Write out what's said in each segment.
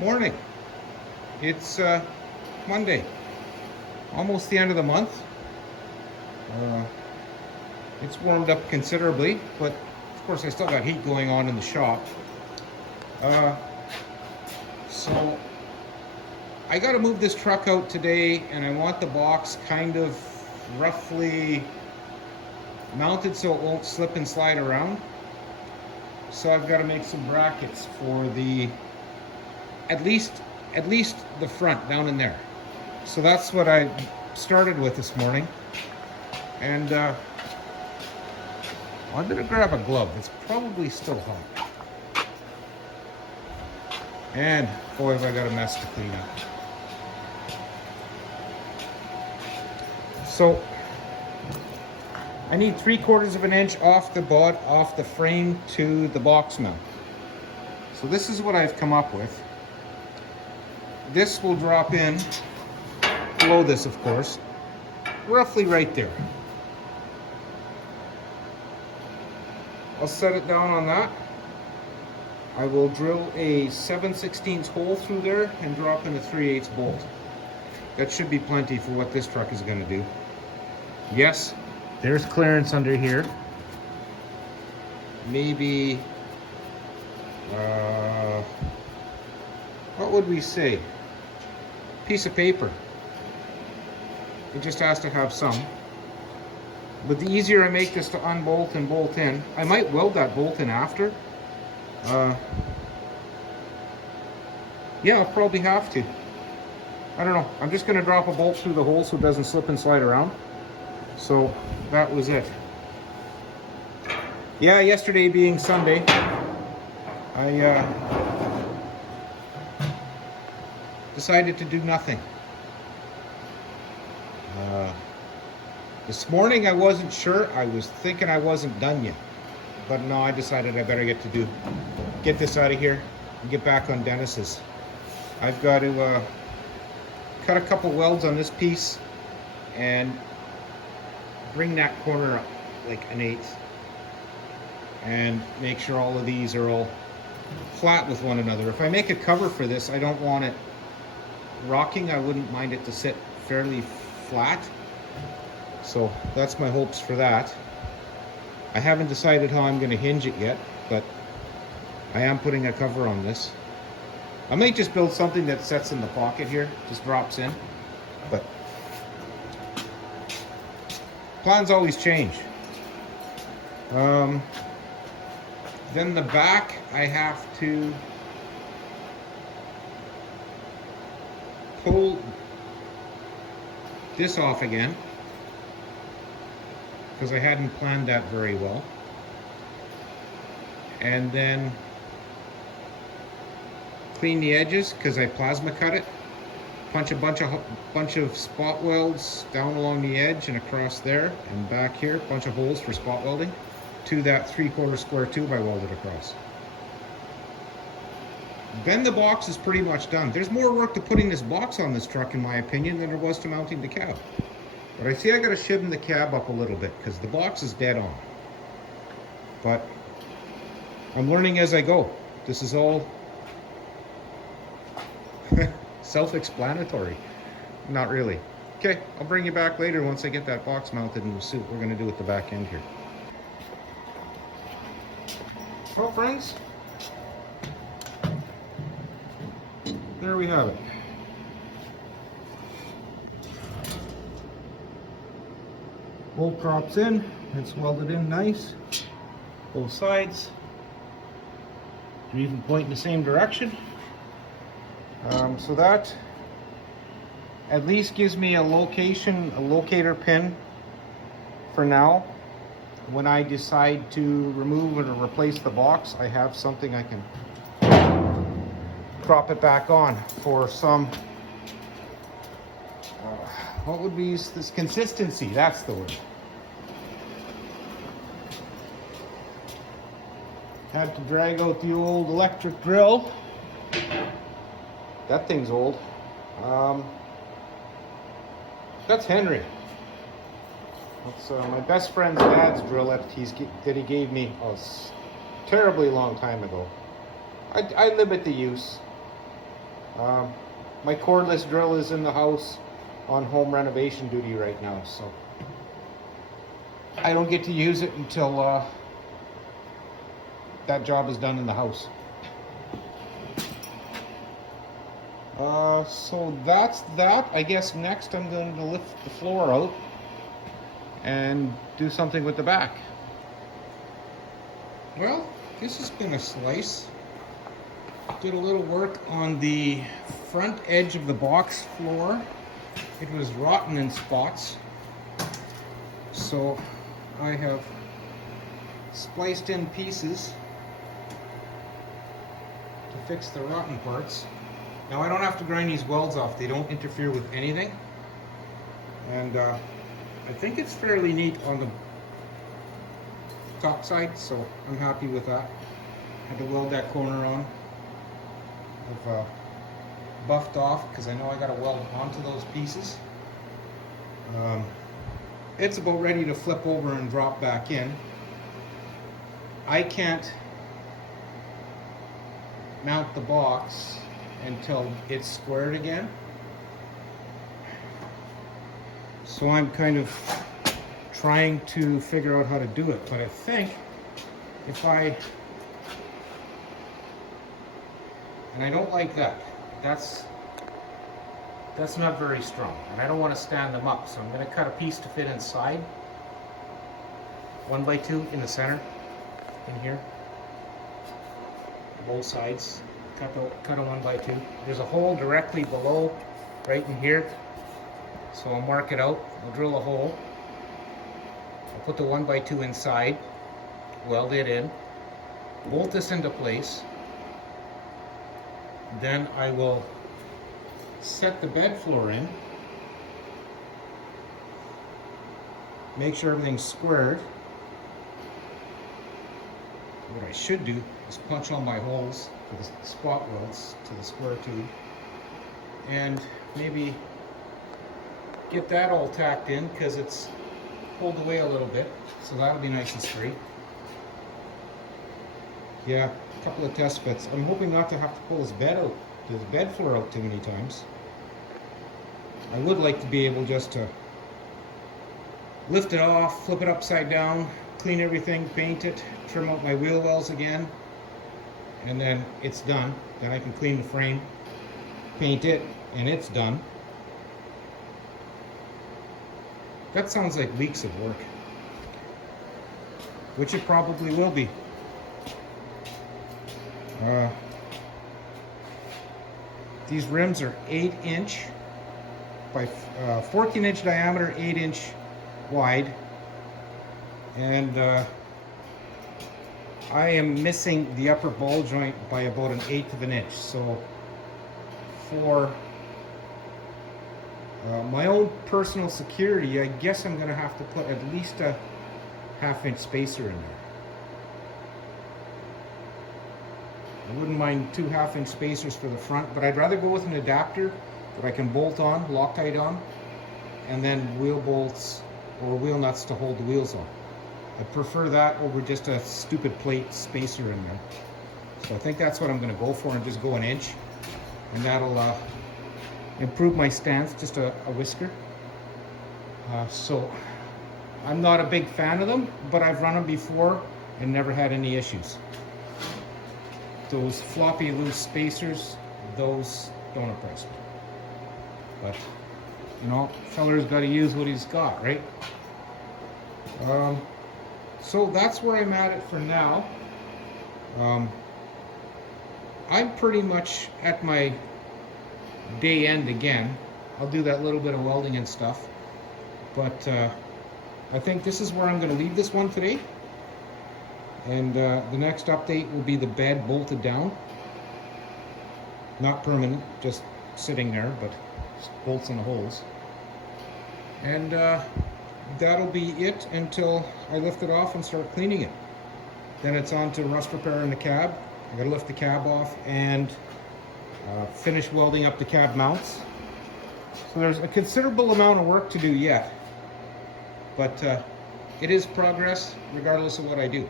Morning. It's Monday, almost the end of the month. Uh, it's warmed up considerably, but of course I still got heat going on in the shop. Uh, so I got to move this truck out today, and I want the box kind of roughly mounted so it won't slip and slide around. So I've got to make some brackets for the at least the front down in there. So that's what I started with this morning. And I'm gonna grab a glove. It's probably still hot. And boy, have I got a mess to clean up. So I need 3/4 of an inch off the frame to the box mount. So this is what I've come up with. This will drop in below this, of course, roughly right there. I'll set it down on that. I will drill a 7/16 hole through there and drop in a 3/8 bolt. That should be plenty for what this truck is going to do. Yes, there's clearance under here. Maybe, what would we say? Piece of paper. It just has to have some. But the easier I make this to unbolt and bolt in, I might weld that bolt in after. Yeah, I'll probably have to. I don't know. I'm just going to drop a bolt through the hole so it doesn't slip and slide around. So that was it. Yeah, yesterday being Sunday, I decided to do nothing. This morning I wasn't sure. I was thinking I wasn't done yet. But no, I decided I better get this out of here and get back on Dennis's. I've got to cut a couple welds on this piece and bring that corner up like 1/8 and make sure all of these are all flat with one another. If I make a cover for this, I don't want it rocking. I wouldn't mind it to sit fairly flat. So that's my hopes for that. I haven't decided how I'm going to hinge it yet, but I am putting a cover on this. I might just build something that sets in the pocket here, just drops in, but plans always change. Then the back, I have to pull this off again because I hadn't planned that very well. And then clean the edges because I plasma cut it. Punch a bunch of spot welds down along the edge and across there and back here, bunch of holes for spot welding to that 3/4 square tube I welded across. Then the box is pretty much done. There's more work to putting this box on this truck, in my opinion, than there was to mounting the cab. But I see I gotta shimmy the cab up a little bit because the box is dead on. But I'm learning as I go. This is all self-explanatory. Not really. Okay, I'll bring you back later once I get that box mounted and we'll see what we're gonna do with the back end here. Well, friends, there we have it. Bolt drops in, it's welded in nice, both sides. They're even pointing the same direction. So that at least gives me a locator pin for now. When I decide to remove or replace the box, I have something I can prop it back on for some, what would we use this? Consistency, that's the word. Had to drag out the old electric drill. That thing's old. That's Henry. That's my best friend's dad's drill that he gave me a terribly long time ago. I limit the use. Um, my cordless drill is in the house on home renovation duty right now, so I don't get to use it until that job is done in the house. So that's that. I guess next I'm going to lift the floor out and do something with the back. Well, this has been a slice. Did a little work on the front edge of the box floor. It was rotten in spots, so I have spliced in pieces to fix the rotten parts. Now I don't have to grind these welds off, they don't interfere with anything, and I think it's fairly neat on the top side, so I'm happy with that. Had to weld that corner on. I've buffed off because I know I got to weld onto those pieces. It's about ready to flip over and drop back in. I can't mount the box until it's squared again. So I'm kind of trying to figure out how to do it, but I think if I, and I don't like that, that's not very strong, and I don't want to stand them up, so I'm going to cut a piece to fit inside, 1x2 in the center, in here, both sides, cut a 1x2. There's a hole directly below, right in here, so I'll mark it out. I'll drill a hole. I'll put the 1x2 inside, weld it in, bolt this into place. Then I will set the bed floor in, make sure everything's squared. What I should do is punch all my holes for the spot welds to the square tube, and maybe get that all tacked in because it's pulled away a little bit, so that'll be nice and straight. Yeah, a couple of test fits. I'm hoping not to have to pull this bed floor out too many times. I would like to be able just to lift it off, flip it upside down, clean everything, paint it, trim out my wheel wells again, and then it's done. Then I can clean the frame, paint it, and it's done. That sounds like weeks of work, which it probably will be. These rims are 8-inch by 14-inch diameter, 8-inch wide, and I am missing the upper ball joint by about 1/8 of an inch. So for my own personal security, I guess I'm going to have to put at least a 1/2-inch spacer in there. I wouldn't mind 2 1/2-inch spacers for the front, but I'd rather go with an adapter that I can bolt on, Loctite on, and then wheel bolts or wheel nuts to hold the wheels on. I prefer that over just a stupid plate spacer in there. So I think that's what I'm going to go for, and just go 1 inch, and that'll improve my stance just a whisker. So I'm not a big fan of them, but I've run them before and never had any issues. Those floppy loose spacers, those don't impress me. But, you know, feller's got to use what he's got, right? So that's where I'm at it for now. I'm pretty much at my day end again. I'll do that little bit of welding and stuff. But I think this is where I'm going to leave this one today. And the next update will be the bed bolted down. Not permanent, just sitting there, but bolts in the holes. And that'll be it until I lift it off and start cleaning it. Then it's on to rust repair in the cab. I gotta lift the cab off and finish welding up the cab mounts. So there's a considerable amount of work to do yet. But it is progress regardless of what I do.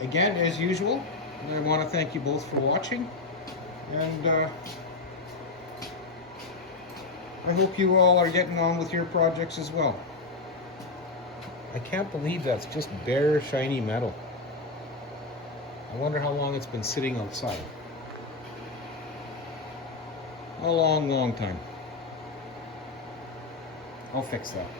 Again, as usual, And I want to thank you both for watching, and I hope you all are getting on with your projects as well. I can't believe that's just bare, shiny metal. I wonder how long it's been sitting outside. A long, long time. I'll fix that.